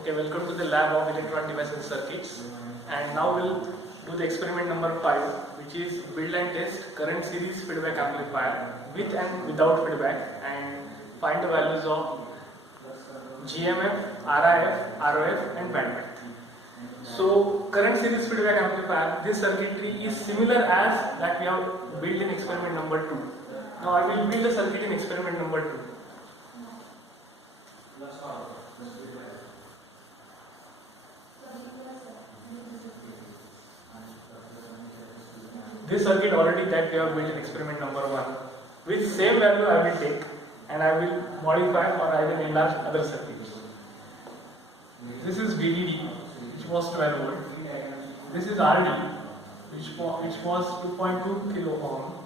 Okay, welcome to the lab of electronic devices circuits, and now we'll do the experiment number 5, which is build and test current series feedback amplifier with and without feedback and find the values of Gmf, RIF, ROF and bandwidth. So current series feedback amplifier, this circuitry is similar as that we have built in experiment number 2. Now I will build a circuit in experiment number 2. This circuit already that we have built in experiment number 1, with same value I will take and I will modify or I will enlarge other circuits. This is VDD, which was 12 volt. This is RD, which was 2.2 kilo ohm.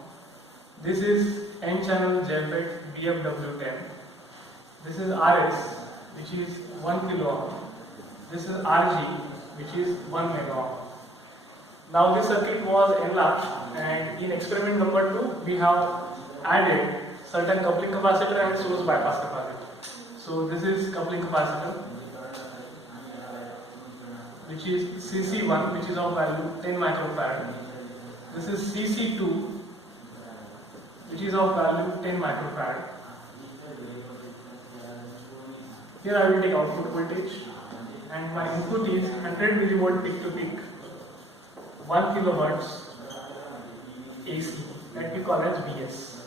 This is N channel JFET BFW10. This is RS, which is 1 kilo ohm. This is RG, which is 1 mega ohm. Now this circuit was enlarged, and in experiment number 2 we have added certain coupling capacitor and source bypass capacitor. So this is coupling capacitor, which is CC1, which is of value 10 microfarad. This is CC2, which is of value 10 microfarad. Here I will take output voltage, and my input is 100 millivolt peak to peak, 1 kilohertz AC, that we call as VS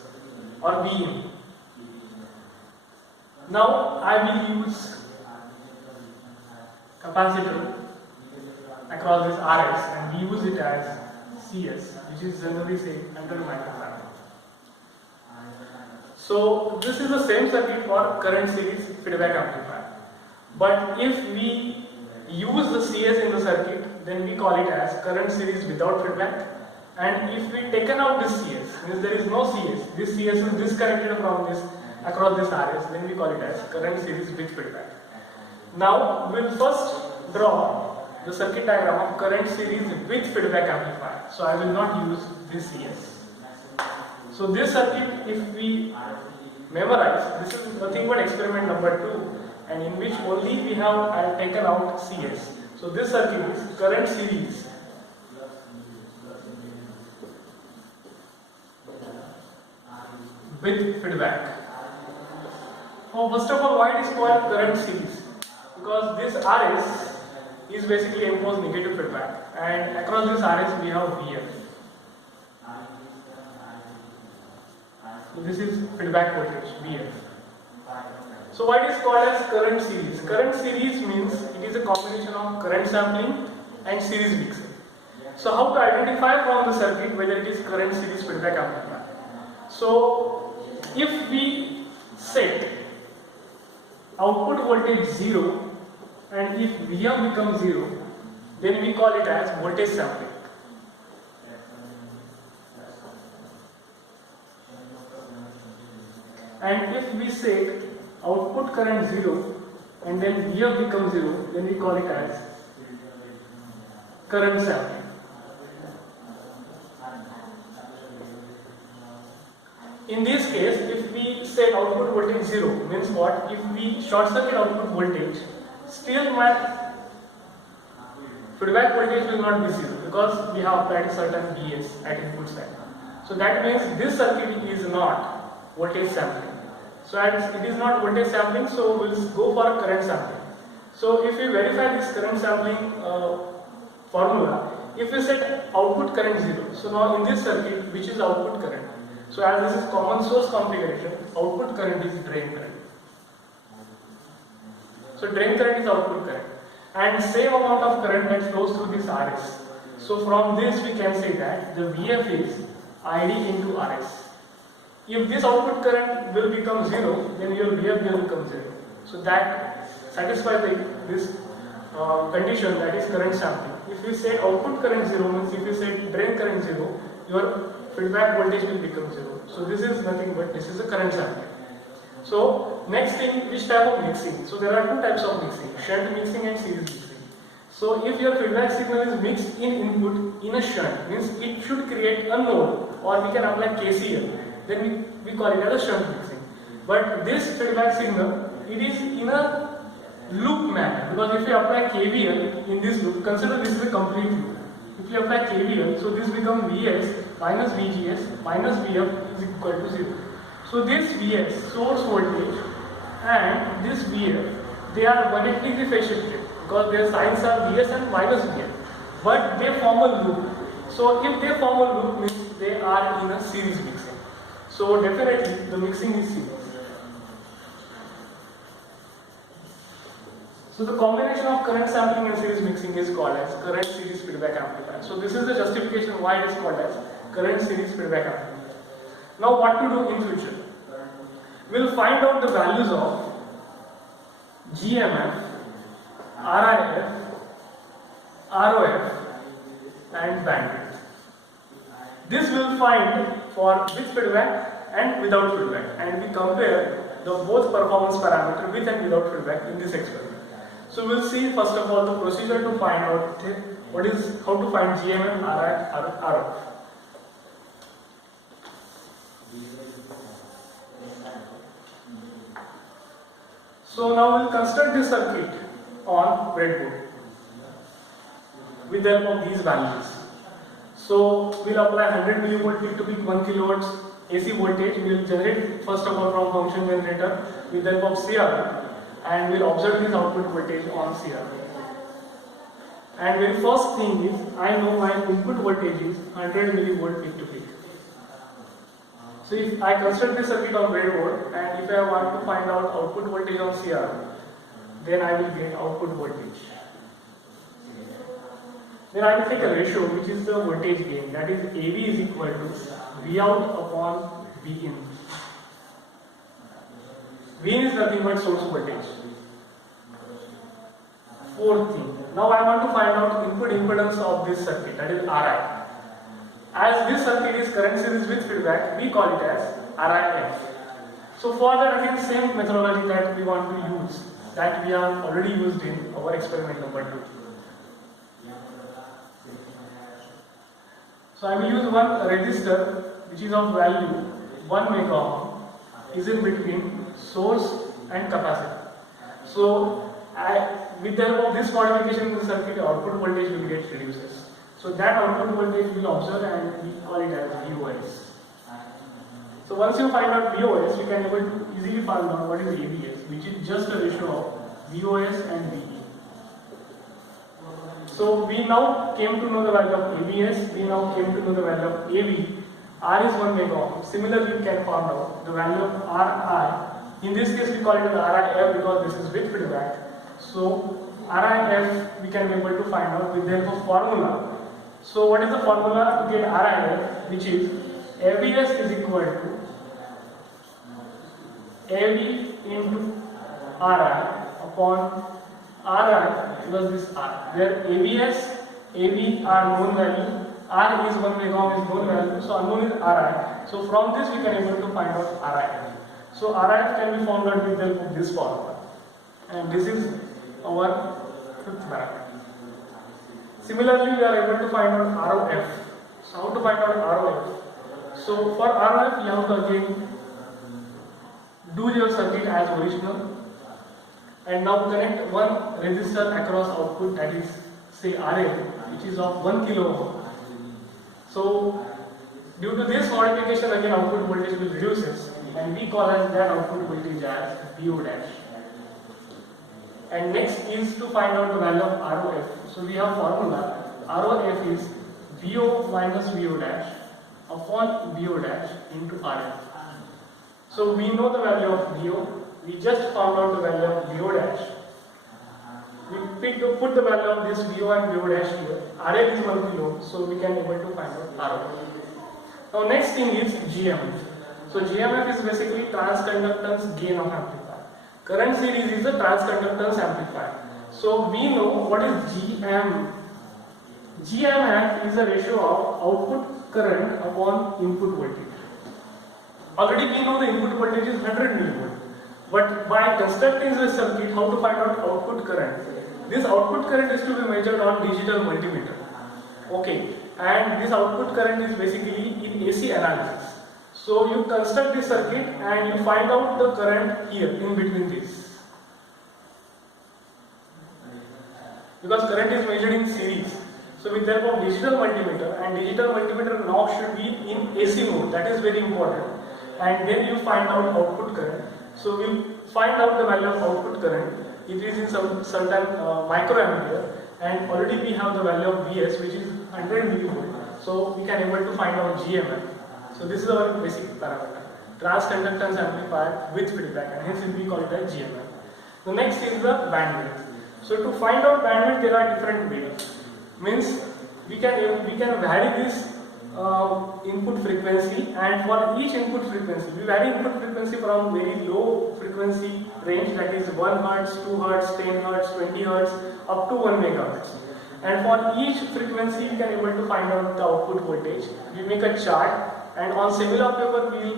or VM. Now I will use capacitor across this RS and we use it as CS, which is generally say 100 microfarad. So this is the same circuit for current series feedback amplifier. But if we use the CS in the circuit, then we call it as current series without feedback. And if we taken out this CS, means there is no CS, this CS is disconnected from this across this RS, then we call it as current series with feedback. Now we will first draw the circuit diagram of current series with feedback amplifier. So I will not use this CS. So this circuit, if we memorize, this is nothing but experiment number 2, and in which only we have taken out CS. So this circuit is current series with feedback. Oh, first of all, why it is called current series? Because this RS is basically imposed negative feedback, and across this RS we have VF. So this is feedback voltage, VF. So why it is called as current series? Current series means it is a combination of current sampling and series mixing. So how to identify from the circuit whether it is current series feedback amplifier? So if we set output voltage 0 and if Vm becomes 0, then we call it as voltage sampling. And if we set output current 0 and then Vf becomes 0, then we call it as current sampling. In this case, if we set output voltage 0, means what? If we short circuit output voltage, still my feedback voltage will not be 0 because we have applied certain Vs at input side. So that means this circuit is not voltage sampling. So as it is not voltage sampling, so we will go for current sampling. So if we verify this current sampling formula, if we set output current 0, so now in this circuit, which is output current? So as this is common source configuration, output current is drain current. So drain current is output current, and same amount of current that flows through this RS. So from this we can say that the VF is ID into RS. If this output current will become 0, then your VF will become 0. So that satisfies this condition, that is current sampling. If you set output current 0, means if you set drain current 0, your feedback voltage will become 0. So this is nothing but this is a current sampling. So next thing, which type of mixing? So there are two types of mixing, shunt mixing and series mixing. So if your feedback signal is mixed in input in a shunt, means it should create a node, or we can apply KCL. Then we call it as a shunt mixing. But this feedback signal, it is in a loop manner. because if you apply KVL in this loop, consider this is a complete loop. If you apply KVL, so this becomes Vs minus Vgs minus Vf is equal to 0. So this Vs, source voltage, and this Vf, they are 180 degree phase shifted because their signs are Vs and minus Vf, but they form a loop. So if they form a loop, means they are in a series mixing. So definitely the mixing is series. So the combination of current sampling and series mixing is called as current series feedback amplifier. So this is the justification why it is called as current series feedback amplifier. Now what to do in future? We'll find out the values of Gmf, RIF, ROF and bandwidth. This we'll find for with feedback and without feedback, and we compare the both performance parameter with and without feedback in this experiment. So we'll see first of all the procedure to find out how to find Gmf, RIF, ROF. So now we'll construct this circuit on breadboard with the help of these values. So we'll apply 100 millivolt peak to peak 1 kilowatts AC voltage. We will generate first of all from function generator with the help of CR, and we'll observe this output voltage on CR. And very first thing is, I know my input voltage is 100 millivolt peak to peak. So if I construct this circuit on breadboard, and if I want to find out output voltage on CR, then I will get output voltage. Then I will take a ratio which is the voltage gain, that is AV is equal to V out upon V in. V in is nothing but source voltage. Fourth thing, now I want to find out input impedance of this circuit, that is Ri. As this circuit is current series with feedback, we call it as RIF. So for that again same methodology that we want to use, that we have already used in our experiment number 2. So I will use one resistor which is of value 1 mega ohm, is in between source and capacitor. So with the help of this modification in the circuit, output voltage will get reduces. So that output voltage we will observe and we call it as VOS. So once you find out VOS, you can able to easily find out what is AVS, which is just a ratio of VOS and VE. So we now came to know the value of AVS, we now came to know the value of AV. R is 1 mega ohm. Similarly, we can find out the value of RI. In this case, we call it RIF because this is with feedback. So RIF we can be able to find out with the help of formula. So what is the formula to get RIF, which is AVS is equal to AV into RI upon RI plus this R, where AVS, AV are known value, R is 1 mega ohm is known value, so unknown is RI. So from this we can able to find out RIF. So RIF can be found out with the help of this formula, and this is our fifth parameter. Similarly, we are able to find out ROF. So how to find out ROF? So for ROF, you have to again do your circuit as original, and now connect one resistor across output, that is say RL, which is of 1 kilo ohm. So due to this modification, again output voltage will reduces, and we call as that output voltage as VO dash. And next is to find out the value of ROF. So we have formula, ROF is VO minus VO dash upon VO dash into RF. So we know the value of VO, we just found out the value of VO dash. We put the value of this VO and VO dash here. RF is 1 kilo, so we can able to find out ROF. Now next thing is GMF. So GMF is basically transconductance gain of amplifier. Current series is a transconductance amplifier. So we know what is GM. GMF is a ratio of output current upon input voltage. Already we know the input voltage is 100 millivolt. But by constructing this circuit, how to find out output current? This output current is to be measured on digital multimeter. Okay, and this output current is basically in AC analysis. So you construct this circuit and you find out the current here in between this. because current is measured in series. So with the help of digital multimeter, and digital multimeter now should be in AC mode, that is very important. And then you find out output current. So we'll find out the value of output current. It is in some certain microampere, and already we have the value of Vs, which is 100 millivolt. So we can able to find out Gmf. So this is our basic parameter, transconductance amplifier with feedback, and hence we call it as Gmf. The next is the bandwidth. So to find out bandwidth, there are different ways. Means we can vary this input frequency, and for each input frequency, we vary input frequency from very low frequency range, that is 1 Hz, 2 Hz, 10 Hz, 20 Hz, up to 1 MHz. And for each frequency, we can able to find out the output voltage. We make a chart, and on similar paper, we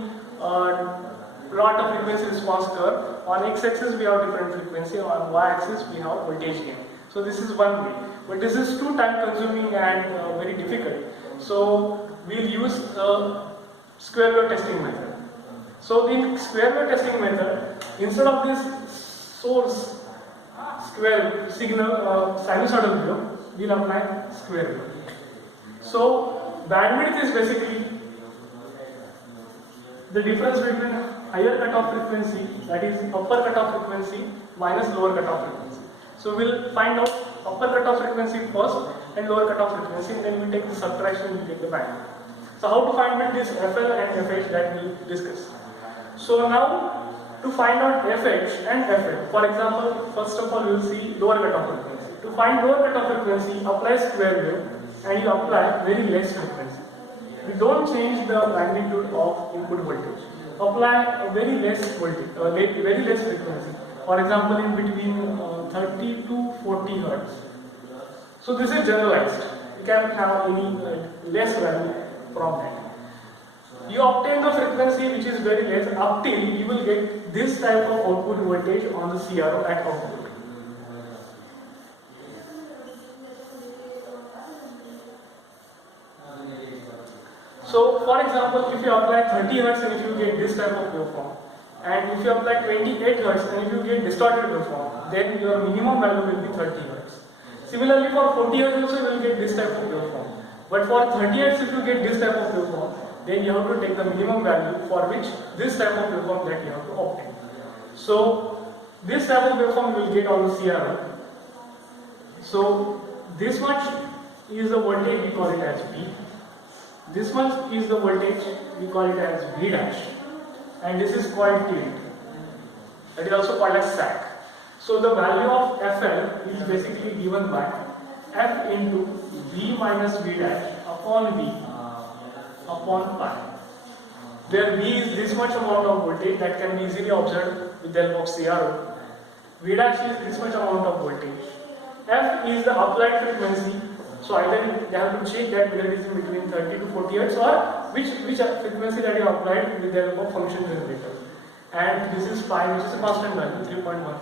plot a frequency response curve. On x-axis, we have different frequency. On y-axis, we have voltage gain. So this is one way, but this is too time consuming and very difficult. So we'll use square wave testing method. So in square wave testing method, instead of this source square signal sinusoidal wave, we'll apply square wave. So bandwidth is basically the difference between higher cutoff frequency, that is upper cutoff frequency, minus lower cutoff frequency. So we'll find out upper cutoff frequency first and lower cutoff frequency, and then we take the subtraction and we take the bandwidth. So how to find with this FL and FH, that we'll discuss. So now to find out FH and FL, for example, first of all we'll see lower cutoff frequency. To find lower cutoff frequency, apply square wave and you apply very less frequency. You don't change the magnitude of input voltage. Apply a very less voltage, very less frequency. For example, in between 30 to 40 Hz. So this is generalized. You can have any less value from that. You obtain the frequency which is very less up till you will get this type of output voltage on the CRO at output. So for example, if you apply 30 Hz and if you get this type of waveform, and if you apply 28 Hz and if you get distorted waveform, then your minimum value will be 30 Hz. Similarly, for 40 Hz also you will get this type of waveform. But for 30 Hz, if you get this type of waveform, then you have to take the minimum value for which this type of waveform that you have to obtain. So this type of waveform you will get on the CRO. So this much is the voltage, we call it as V. This much is the voltage, we call it as V dash. And this is called tilt. That is also called as sag. So the value of FL is basically given by F into V minus V dash upon V upon pi. Where V is this much amount of voltage that can be easily observed with the help of CRO. V dash is this much amount of voltage. F is the applied frequency. So either they have to check that whether it is in between 30 to 40 Hz or which frequency that you applied with the help of function generator. And this is pi, which is a constant value, 3.14.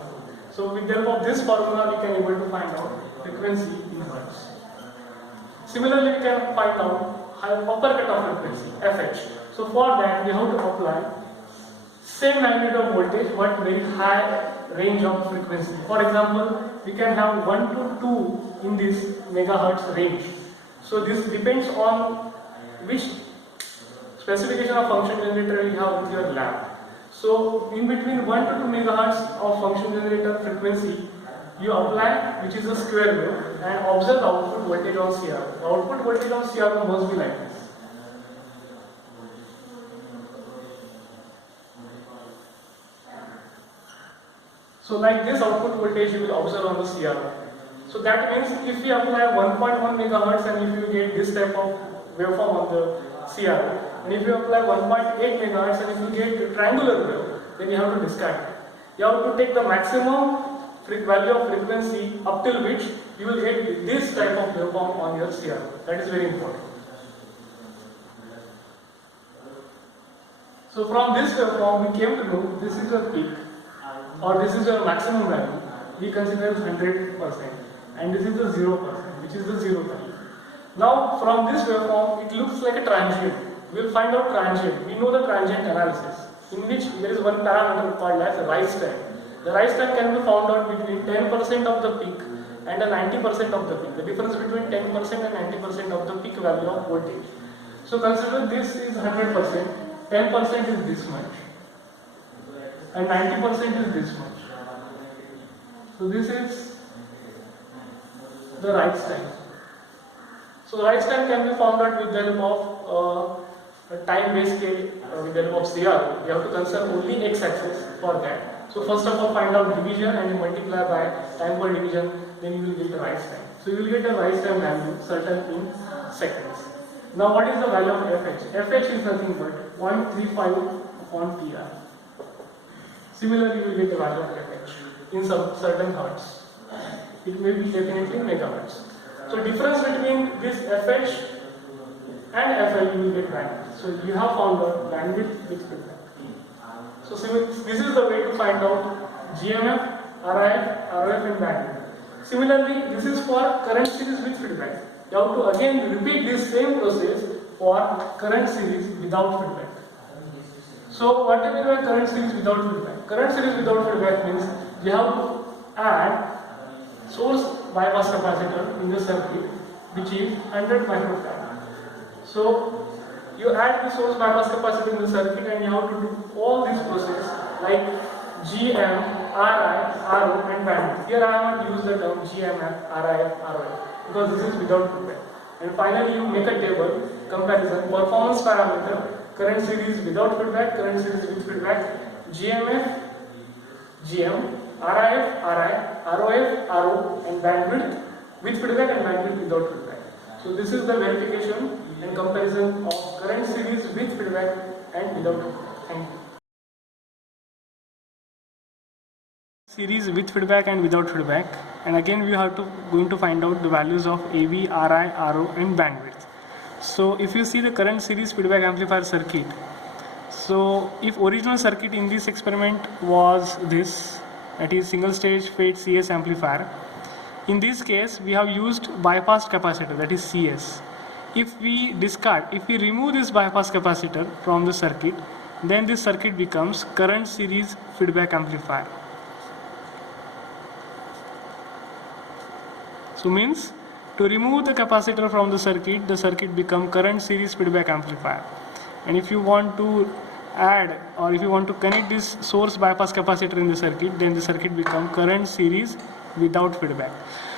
So with the help of this formula, we can able to find out frequency in Hz. Similarly, we can find out upper cutoff frequency, FH. So for that, we have to apply same magnitude of voltage but very high range of frequency. For example, we can have 1 to 2 in this megahertz range. So this depends on which specification of function generator you have with your lab. So in between 1 to 2 megahertz of function generator frequency, you apply, which is a square wave, and observe the output voltage on CRO. The output voltage on CRO must be like this. So like this output voltage you will observe on the CRO. So that means if we apply 1.1 megahertz and if you get this type of waveform on the CRO, and if you apply 1.8 megahertz and if you get triangular wave, then you have to discard it. You have to take the maximum value of frequency up till which you will get this type of waveform on your CRO. That is very important. So from this waveform we came to know this is your peak, or this is your maximum value. We consider 100%, and this is the 0%, which is the 0 value. Now from this waveform it looks like a transient. We will find out transient. We know the transient analysis, in which there is one parameter called as rise time. The rise time can be found out between 10% of the peak and a 90% of the peak. The difference between 10% and 90% of the peak value of voltage. So consider this is 100%, 10% is this much, and 90% is this much. So this is the rise time. So rise time can be found out with the help of a time-based scale, with the help of CRO. You have to consider only x-axis for that. So first of all, find out division and you multiply by time per division, then you will get the rise time. So you will get a rise time value certain in seconds. Now what is the value of FH? FH is nothing but 0.35 upon PR. Similarly, you will get the value of FH in some certain hertz. It may be definitely megahertz. So difference between this FH and FL you will get bandwidth. So you have found out bandwidth with feedback. So this is the way to find out GMF, RIF, ROF and bandwidth. Similarly, this is for current series with feedback. You have to again repeat this same process for current series without feedback. So what do you mean by current series without feedback? Current series without feedback means you have to add source bypass capacitor in the circuit which is 100 microfarad. So you add the source bypass capacitor in the circuit and you have to do all this process like GM, RI, RO and bandwidth. Here I have not used the term GMF, RIF, ROF because this is without feedback. And finally you make a table comparison performance parameter, current series without feedback, current series with feedback, GMF, GM, RIF, RI, ROF, RO and bandwidth with feedback and bandwidth without feedback. So this is the verification and comparison of current series with feedback and without feedback. Thank you. Series with feedback and without feedback, and again we are going to find out the values of AV, RI, RO and bandwidth. So if you see the current series feedback amplifier circuit, so if original circuit in this experiment was this, that is single stage FET CS amplifier, in this case we have used bypass capacitor, that is CS. If we remove this bypass capacitor from the circuit, then this circuit becomes current series feedback amplifier. So means to remove the capacitor from the circuit become current series feedback amplifier. And if you want to add or if you want to connect this source bypass capacitor in the circuit, then the circuit become current series without feedback.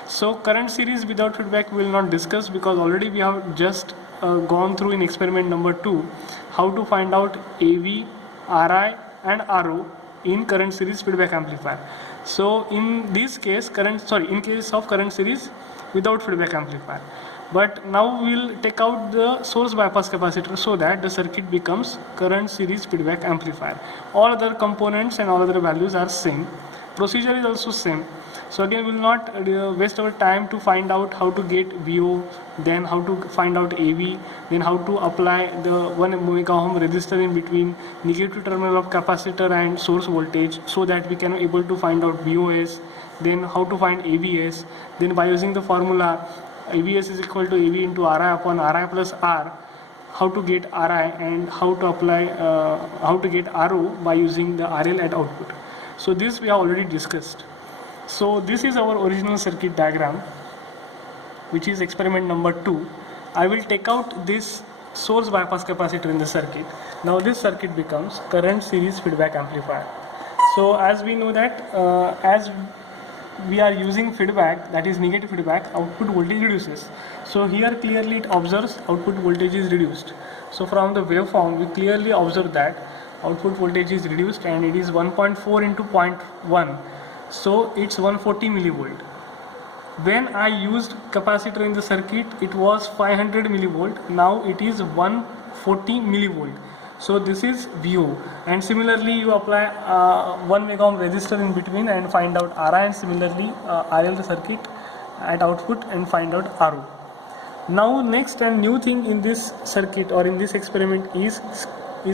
So current series without feedback we will not discuss because already we have just gone through in experiment number 2 how to find out AV, RI and RO in current series feedback amplifier. So in this case in case of current series without feedback amplifier. But now we will take out the source bypass capacitor so that the circuit becomes current series feedback amplifier. All other components and all other values are same. Procedure is also same. So again we will not waste our time to find out how to get VO, then how to find out AV, then how to apply the 1 mega ohm resistor in between negative terminal of capacitor and source voltage so that we can able to find out VOS, then how to find AVS, then by using the formula AVS is equal to AV into RI upon RI plus R, how to get RI and how to apply how to get RO by using the RL at output. So this we have already discussed. So this is our original circuit diagram, which is experiment number 2. I will take out this source bypass capacitor in the circuit. Now this circuit becomes current series feedback amplifier. So as we know that as we are using feedback, that is negative feedback, output voltage reduces. So here clearly it observes output voltage is reduced. So from the waveform we clearly observe that output voltage is reduced and it is 1.4 into 0.1. So it's 140 millivolt. When I used capacitor in the circuit, it was 500 millivolt. Now it is 140 millivolt. So this is VO. And similarly, you apply 1 mega ohm resistor in between and find out RI, and similarly RL the circuit at output and find out RO. Now next and new thing in this circuit or in this experiment is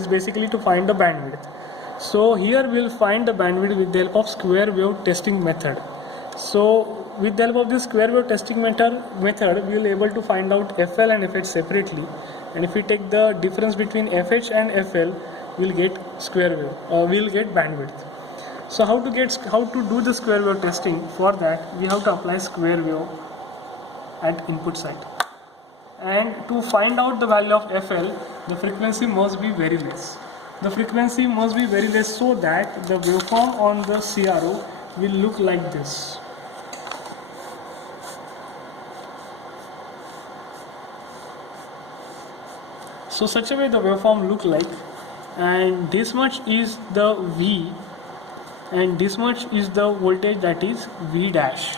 basically to find the bandwidth. So here we will find the bandwidth with the help of square wave testing method. So with the help of this square wave testing method we will able to find out FL and FH separately, and if we take the difference between FH and FL we will get square wave we will get bandwidth. So how to do the square wave testing? For that we have to apply square wave at input side, and to find out the value of FL, the frequency must be very less. The frequency must be very less so that the waveform on the CRO will look like this. So such a way the waveform look like, and this much is the V and this much is the voltage, that is V dash.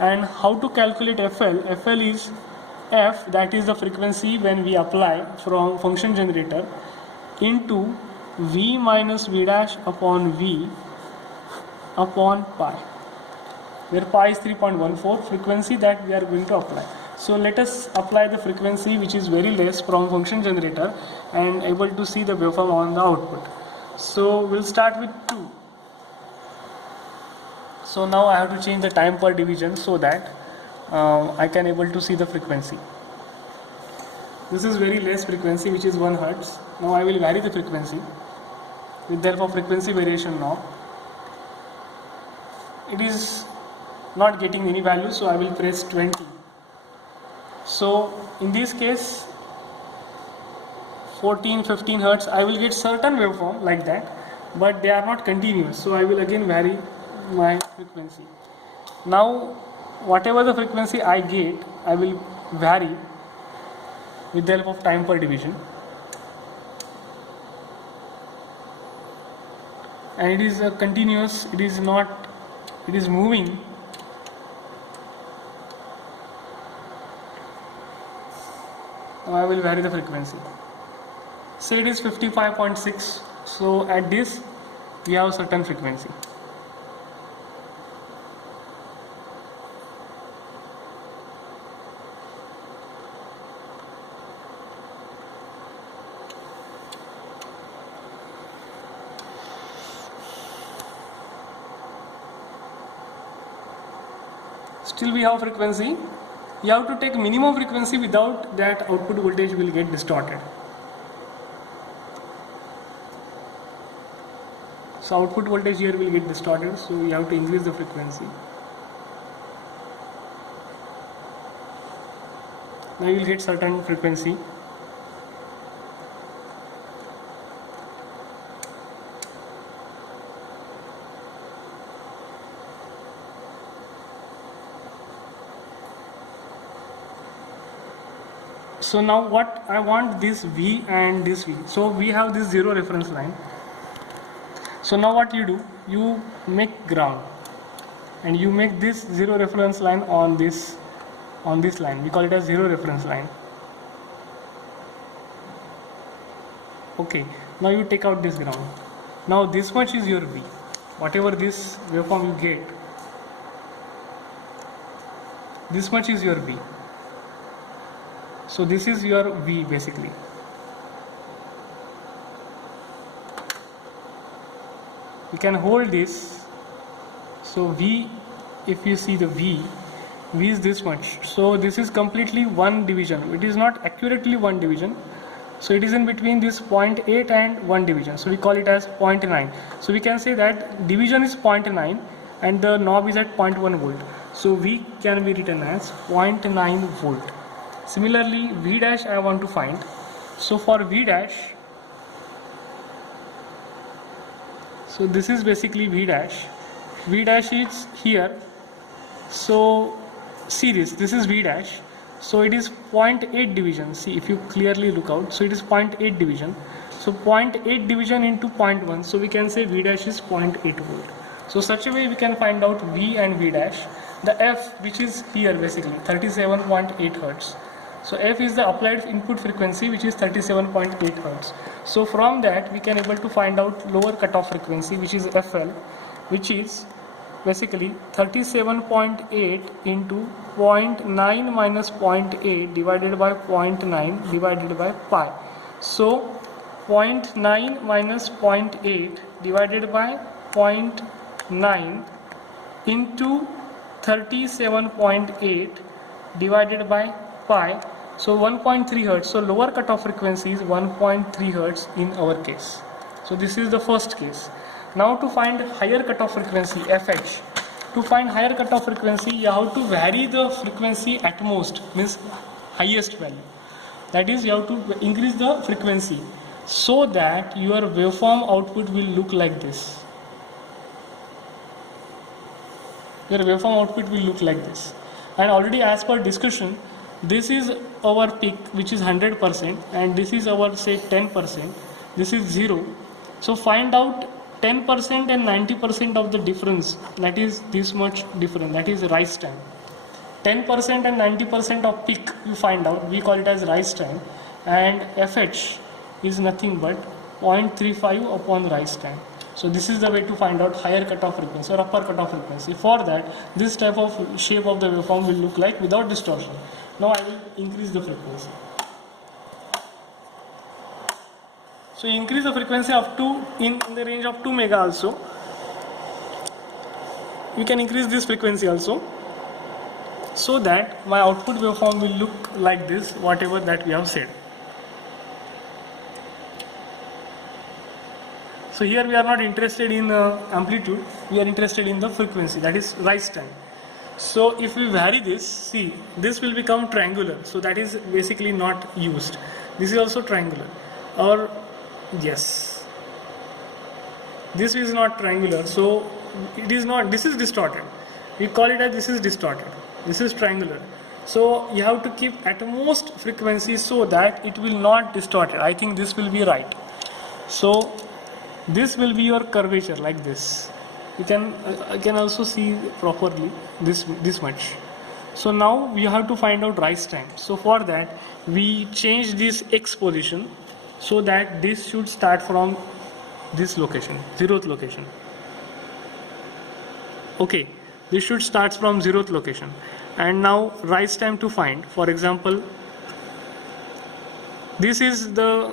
And how to calculate FL? FL is F, that is the frequency when we apply from function generator, into V minus V dash upon V upon pi, where pi is 3.14 frequency that we are going to apply. So let us apply the frequency which is very less from function generator and able to see the waveform on the output. So we'll start with 2. So now I have to change the time per division so that I can able to see the frequency. This is very less frequency, which is 1 Hz. Now I will vary the frequency with the help of frequency variation knob. It is not getting any value, so I will press 20. So in this case 14-15 Hz I will get certain waveform like that, but they are not continuous, so I will again vary my frequency. Now whatever the frequency I get, I will vary with the help of time per division, and it is a continuous, it is not, it is moving. Now I will vary the frequency. Say it is 55.6, so at this we have a certain frequency. Still we have frequency. You have to take minimum frequency, without that output voltage will get distorted. So output voltage here will get distorted, so you have to increase the frequency. Now you will get certain frequency. So now what I want, this V and this V. So we have this 0 reference line. So now what you do, you make ground and you make this 0 reference line on this line. We call it as 0 reference line. Okay, now you take out this ground. Now this much is your V. Whatever this waveform you get, this much is your V. So this is your V basically. You can hold this. So V, if you see the V is this much. So this is completely one division. It is not accurately one division. So it is in between this 0.8 and 1 division. So we call it as 0.9. So we can say that division is 0.9 and the knob is at 0.1 volt. So V can be written as 0.9 volt. Similarly, V dash I want to find. So for V dash, so this is basically V dash. V dash is here. So series, this is V dash. So it is 0.8 division. See, if you clearly look out, so it is 0.8 division. So 0.8 division into 0.1. So we can say V dash is 0.8 volt. So such a way we can find out V and V dash. The F, which is here basically 37.8 Hertz. So F is the applied input frequency, which is 37.8 Hz. So from that we can able to find out lower cutoff frequency, which is FL, which is basically 37.8 into 0.9 minus 0.8 divided by 0.9 divided by pi. So 0.9 minus 0.8 divided by 0.9 into 37.8 divided by pi. So 1.3 Hz. So lower cutoff frequency is 1.3 Hz in our case. So this is the first case. Now to find higher cutoff frequency, FH. To find higher cutoff frequency, you have to vary the frequency at most, means highest value. That is, you have to increase the frequency so that your waveform output will look like this. Your waveform output will look like this. And already as per discussion, this is our peak, which is 100%, and this is our, say, 10%. This is 0. So find out 10% and 90% of the difference. That is this much difference. That is rise time. 10% and 90% of peak you find out. We call it as rise time. And FH is nothing but 0.35 upon rise time. So this is the way to find out higher cutoff frequency or upper cutoff frequency. For that, this type of shape of the waveform will look like without distortion. Now I will increase the frequency. So increase the frequency up to in the range of 2 mega also. We can increase this frequency also, so that my output waveform will look like this, whatever that we have said. So here we are not interested in amplitude, we are interested in the frequency, that is rise time. So if we vary this, see, this will become triangular, so that is basically not used. This is also triangular, or yes, this is not triangular, so it is not, this is distorted. We call it as this is distorted, this is triangular. So you have to keep at most frequency so that it will not distort. I think this will be right. So this will be your curvature like this. You can also see properly this much. So now we have to find out rise time. So for that we change this X position so that this should start from this location, 0th location. Okay, this should start from 0th location. And now rise time to find. For example, this is the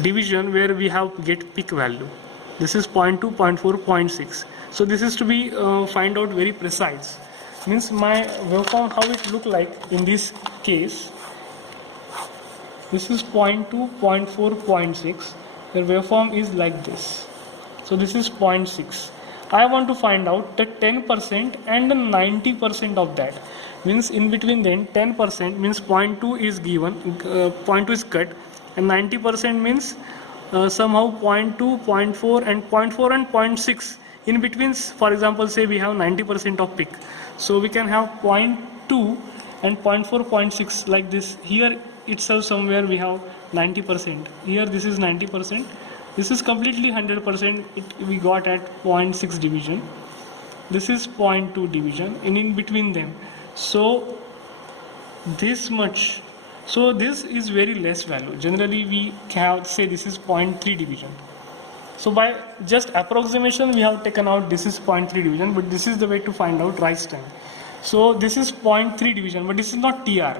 division where we have get peak value. This is 0.2, 0.4, 0.6. So this is to be find out very precise. Means my waveform, how it look like in this case. This is 0.2, 0.4, 0.6. The waveform is like this. So this is 0.6. I want to find out the 10% and the 90% of that. Means in between then 10% means 0.2 is given, 0.2 is cut, and 90% means somehow 0.2, 0.4 and 0.4 and 0.6. In between, for example, say we have 90% of peak. So we can have 0.2 and 0.4, 0.6 like this. Here itself somewhere we have 90%. Here this is 90%. This is completely 100%. We got at 0.6 division. This is 0.2 division, and in between them. So this much. So this is very less value. Generally we can say this is 0.3 division. So by just approximation we have taken out this is 0.3 division, but this is the way to find out rise time. So this is 0.3 division, but this is not TR.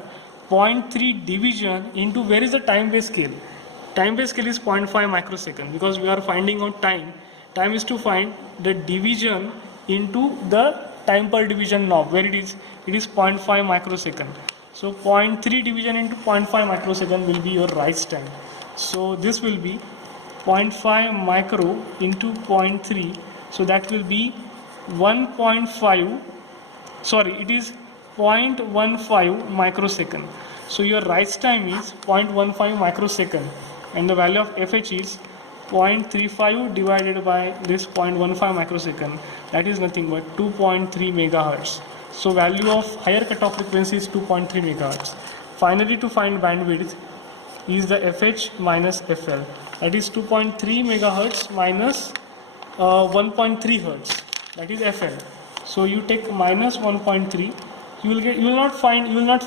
0.3 division into, where is the time base scale? Time base scale is 0.5 microsecond, because we are finding out time. Time is to find the division into the time per division knob, where it is 0.5 microsecond. So 0.3 division into 0.5 microsecond will be your rise time. So this will be 0.5 micro into 0.3, so that will be 1.5, sorry, it is 0.15 microsecond. So your rise time is 0.15 microsecond, and the value of FH is 0.35 divided by this 0.15 microsecond, that is nothing but 2.3 megahertz. So value of higher cutoff frequency is 2.3 megahertz. Finally, to find bandwidth is the FH minus FL, that is 2.3 megahertz minus 1.3 hertz, that is FL. So you take minus 1.3, you will not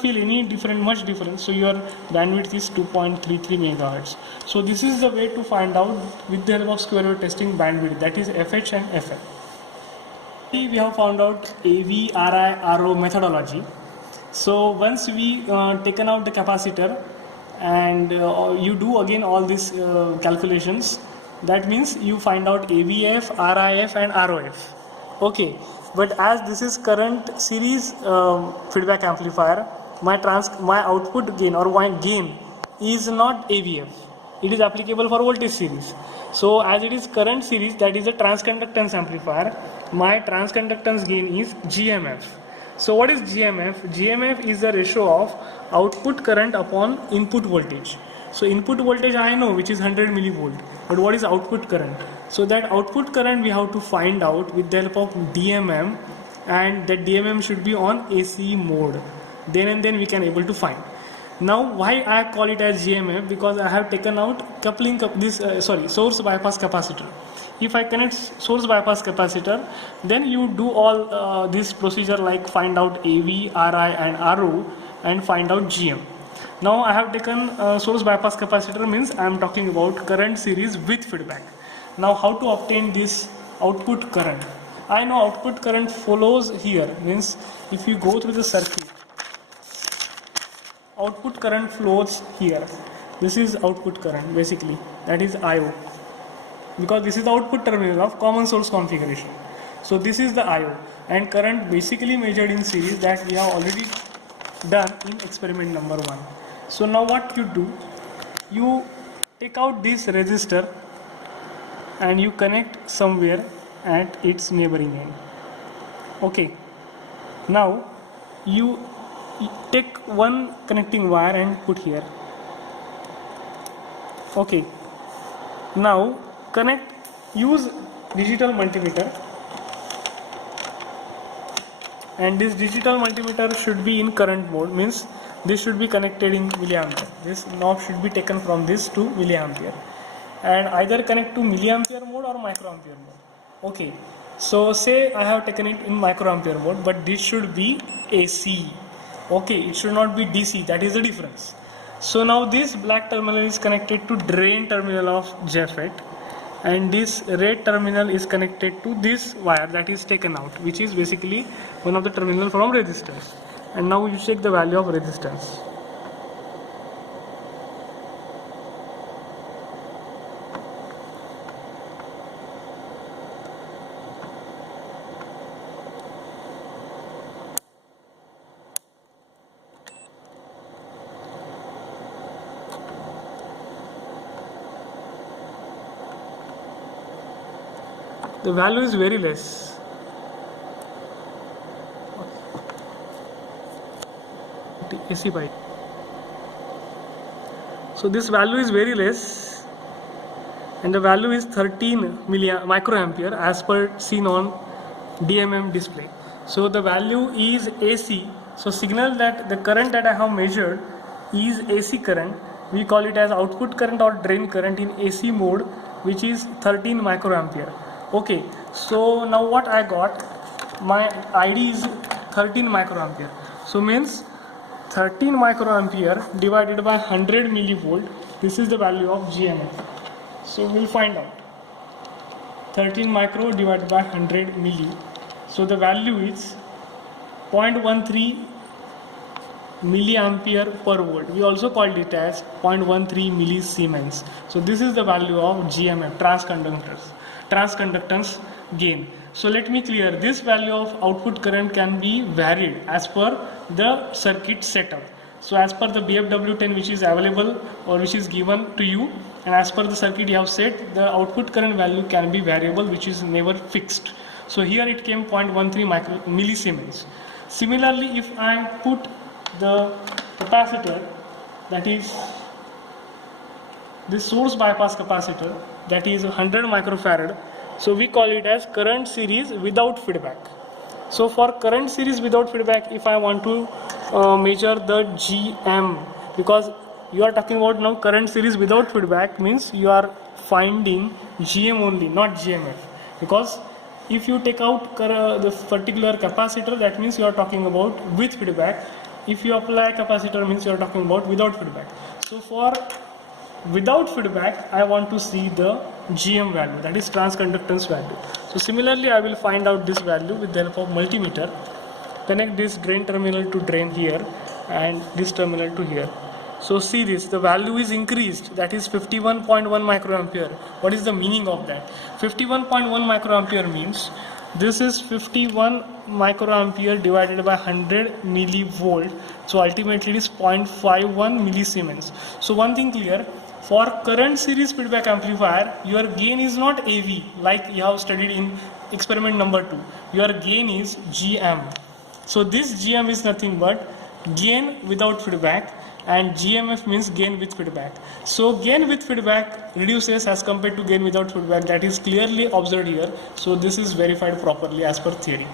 feel any much difference. So your bandwidth is 2.33 megahertz. So this is the way to find out with the help of square wave testing bandwidth, that is FH and FL. We have found out AV, RI, RO methodology. So once we taken out the capacitor and you do again all these calculations, that means you find out AVF, RIF and ROF. Okay, but as this is current series feedback amplifier, my output gain or my gain is not AVF, it is applicable for voltage series. So as it is current series, that is a transconductance amplifier, my transconductance gain is GMF. So what is GMF? GMF is the ratio of output current upon input voltage. So input voltage I know, which is 100 millivolt, but what is output current? So that output current we have to find out with the help of DMM, and that DMM should be on AC mode. Then and then we can able to find. Now why I call it as GMF? Because I have taken out coupling source bypass capacitor. If I connect source bypass capacitor, then you do all this procedure like find out AV, RI and RO and find out GM. Now I have taken source bypass capacitor, means I am talking about current series with feedback. Now how to obtain this output current? I know output current follows here, means if you go through the circuit, output current flows here. This is output current basically, that is IO, because this is the output terminal of common source configuration. So this is the IO, and current basically measured in series, that we have already done in experiment number 1. So now what you do, you take out this resistor and you connect somewhere at its neighboring end. Okay, now you take one connecting wire and put here. Okay, now use digital multimeter, and this digital multimeter should be in current mode, means this should be connected in milliampere. This knob should be taken from this to milliampere, and either connect to milliampere mode or microampere mode. Okay, so say I have taken it in microampere mode, but this should be AC. Okay, it should not be DC, that is the difference. So now this black terminal is connected to drain terminal of JFET, and this red terminal is connected to this wire that is taken out, which is basically one of the terminal from resistance. And now you check the value of resistance. The value is very less. AC byte. So this value is very less, and the value is 13 microampere as per seen on DMM display. So the value is AC. So signal that the current that I have measured is AC current. We call it as output current or drain current in AC mode, which is 13 microampere. Okay, so now what I got, my ID is 13 microampere. So means 13 microampere divided by 100 millivolt, this is the value of GMF. So we'll find out 13 micro divided by 100 milli. So the value is 0.13 milliampere per volt. We also called it as 0.13 millisiemens. So this is the value of GMF, transconductance gain. So let me clear, this value of output current can be varied as per the circuit setup. So as per the BFW10 which is available or which is given to you, and as per the circuit you have set, the output current value can be variable, which is never fixed. So here it came 0.13 millisiemens. Similarly, if I put the capacitor, that is this source bypass capacitor, that is 100 microfarad, so we call it as current series without feedback. So for current series without feedback, if I want to measure the GM, because you are talking about now current series without feedback, means you are finding GM only, not GMF. Because if you take out the particular capacitor, that means you are talking about with feedback. If you apply capacitor, means you are talking about without feedback. So for without feedback, I want to see the GM value, that is transconductance value. So similarly, I will find out this value with the help of multimeter. Connect this drain terminal to drain here and this terminal to here. So see this, the value is increased, that is 51.1 microampere. What is the meaning of that? 51.1 microampere means this is 51 microampere divided by 100 millivolt. So ultimately it is 0.51 millisiemens. So one thing clear, For current series feedback amplifier, your gain is not AV like you have studied in experiment number 2. Your gain is GM. So this GM is nothing but gain without feedback, and GMF means gain with feedback. So gain with feedback reduces as compared to gain without feedback. That is clearly observed here. So this is verified properly as per theory.